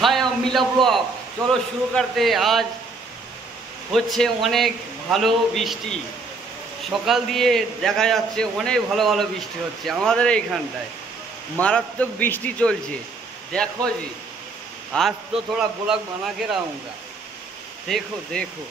हाय मिला ब्लॉग। चलो शुरू करते। आज হচ্ছে অনেক ভালো বৃষ্টি, সকাল দিয়ে দেখা যাচ্ছে অনেক ভালো ভালো বৃষ্টি হচ্ছে আমাদের এইখানটায়। मारात्मक বৃষ্টি চলছে। देखो जी, आज तो थोड़ा ब्लॉग बना के रहूँगा। देखो देखो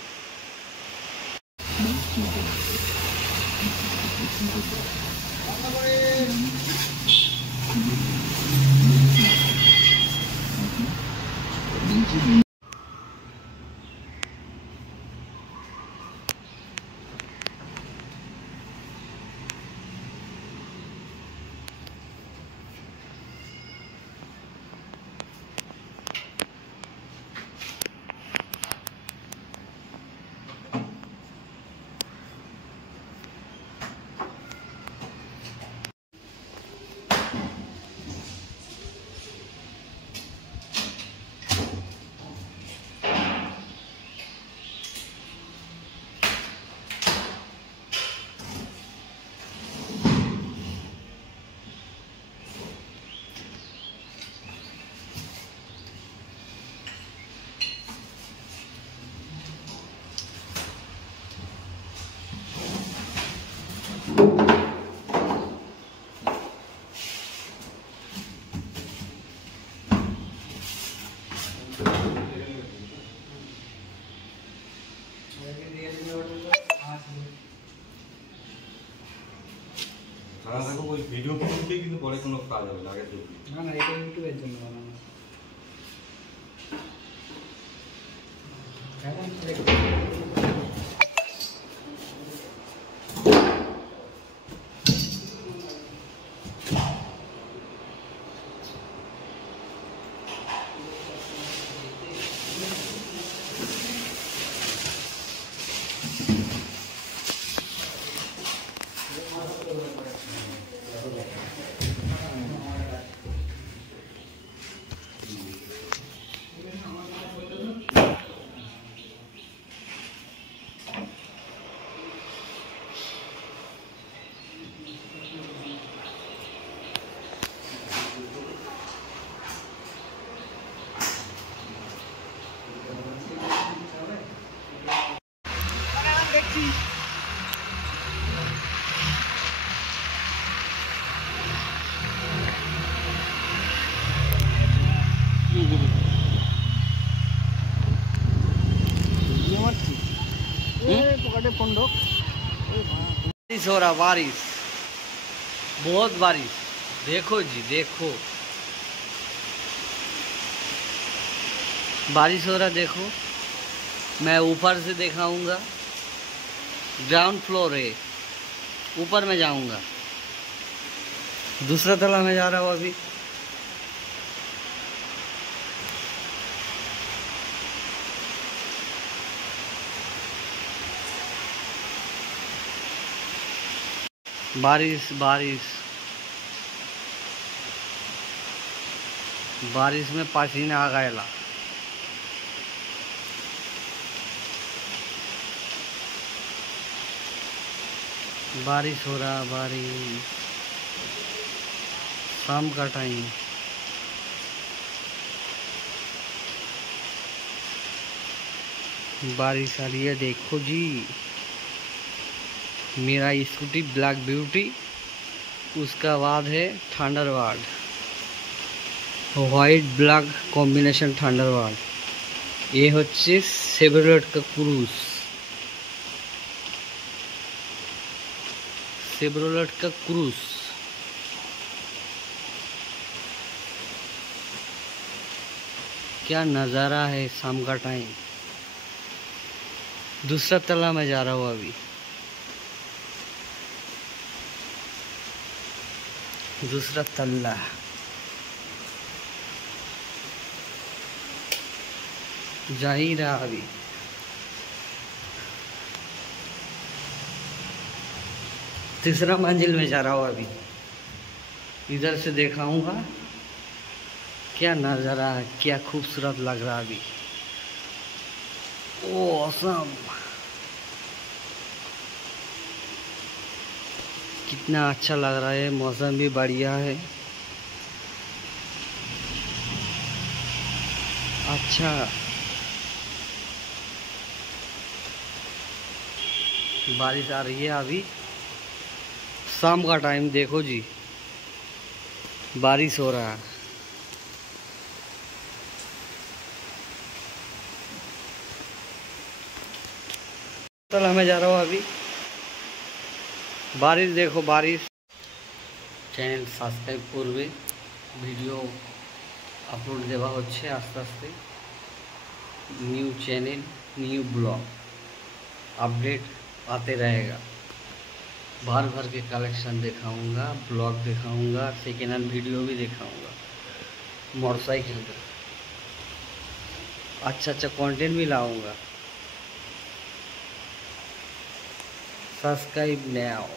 ভিডিও করতে কিন্তু পরে কোনো কাজ হবে না, আগে দেখবি। না না, এটা ইউটিউবের জন্য বানানো। बारिश हो रहा, बारिश, बहुत बारिश। देखो जी देखो, बारिश हो रहा। देखो, मैं ऊपर से दिखाऊंगा। ग्राउंड फ्लोर है, ऊपर में जाऊंगा। दूसरा तला में जा रहा हूँ अभी। बारिश बारिश बारिश में पसीना आ गया। बारिश हो रहा, बारिश, शाम का टाइम। बारिश आ रही है, देखो जी। मेरा स्कूटी ब्लैक ब्यूटी, उसका बाद है Thunderbird, white black combination Thunderbird. ये होच्छे शेवरलेट का क्रूज, शेवरलेट का क्रूज। क्या नज़ारा है शाम का टाइम। दूसरा तला में जा रहा हूँ अभी। दूसरा तल्ला, जा ही रहा अभी। तीसरा मंजिल में जा रहा हूँ अभी। इधर से दिखाऊंगा क्या नज़ारा है, क्या खूबसूरत लग रहा अभी। ओ ऑसम, कितना अच्छा लग रहा है। मौसम भी बढ़िया है। अच्छा, बारिश आ रही है अभी, शाम का टाइम देखो जी, बारिश हो रहा है। चल हमें जा रहा हूँ अभी, बारिश देखो बारिश। चैनल सबसक्राइब करबे, वीडियो আপলোড দেওয়া হচ্ছে আস্তে আস্তে, new channel new blog update आते रहेगा। भर भर के कलेक्शन दिखाऊंगा, ब्लॉग दिखाऊंगा, सेकेंड हैंड वीडियो भी दिखाऊंगा मोटरसाइकिल का, अच्छा अच्छा कंटेंट भी लाऊंगा। Subscribe now.